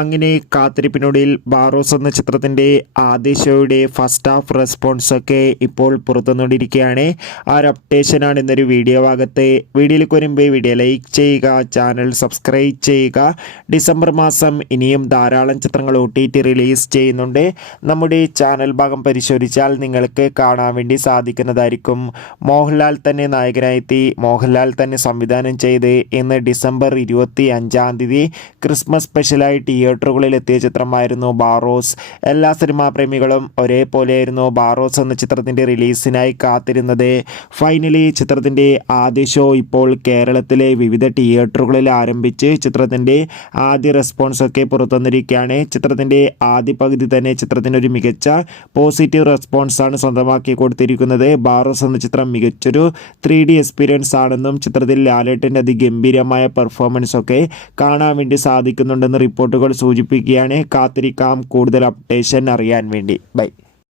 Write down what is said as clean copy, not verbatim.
അങ്ങനെ കാത്തിരിപ്പിനൊടുവിൽ ബാറോസ് എന്ന ചിത്രത്തിൻ്റെ ആദ്യ ഷോയുടെ ഫസ്റ്റ് ഹാഫ് റെസ്പോൺസ് ഒക്കെ ഇപ്പോൾ പുറത്തുനിന്നിരിക്കുകയാണ്. ആ ഒരു അപ്ഡേഷനാണ് ഇന്നൊരു വീഡിയോ ഭാഗത്ത്. വീഡിയോയിലേക്ക് വരുമ്പോൾ വീഡിയോ ലൈക്ക് ചെയ്യുക, ചാനൽ സബ്സ്ക്രൈബ് ചെയ്യുക. ഡിസംബർ മാസം ഇനിയും ധാരാളം ചിത്രങ്ങൾ OTT റിലീസ് ചെയ്യുന്നുണ്ട്. നമ്മുടെ ചാനൽ ഭാഗം പരിശോധിച്ചാൽ നിങ്ങൾക്ക് കാണാൻ വേണ്ടി സാധിക്കുന്നതായിരിക്കും. മോഹൻലാൽ തന്നെ നായകനായെത്തി, മോഹൻലാൽ തന്നെ സംവിധാനം ചെയ്ത് ഇന്ന് ഡിസംബർ 25 ക്രിസ്മസ് സ്പെഷ്യലായി തിയേറ്ററുകളിൽ എത്തിയ ചിത്രമായിരുന്നു ബാറോസ്. എല്ലാ സിനിമാ പ്രേമികളും ഒരേപോലെയായിരുന്നു ബാറോസ് എന്ന ചിത്രത്തിൻ്റെ റിലീസിനായി കാത്തിരുന്നത്. ഫൈനലി ചിത്രത്തിൻ്റെ ആദ്യ ഷോ ഇപ്പോൾ കേരളത്തിലെ വിവിധ തിയേറ്ററുകളിൽ ആരംഭിച്ച് ചിത്രത്തിൻ്റെ ആദ്യ റെസ്പോൺസ് ഒക്കെ പുറത്തുവന്നിരിക്കുകയാണ്. ചിത്രത്തിൻ്റെ ആദ്യ പകുതി തന്നെ ചിത്രത്തിനൊരു മികച്ച പോസിറ്റീവ് റെസ്പോൺസാണ് സ്വന്തമാക്കി കൊടുത്തിരിക്കുന്നത്. ബാറോസ് എന്ന ചിത്രം മികച്ചൊരു 3D എക്സ്പീരിയൻസ് ആണെന്നും ചിത്രത്തിൽ ലാലേട്ടൻ്റെ അതിഗംഭീരമായ പെർഫോമൻസ് ഒക്കെ കാണാൻ വേണ്ടി സാധിക്കുന്നുണ്ടെന്ന് റിപ്പോർട്ടുകൾ സൂചിപ്പിക്കുകയാണ്. കാത്തിരിക്കാം കൂടുതൽ അപ്ഡേഷൻ അറിയാൻ വേണ്ടി. ബൈ.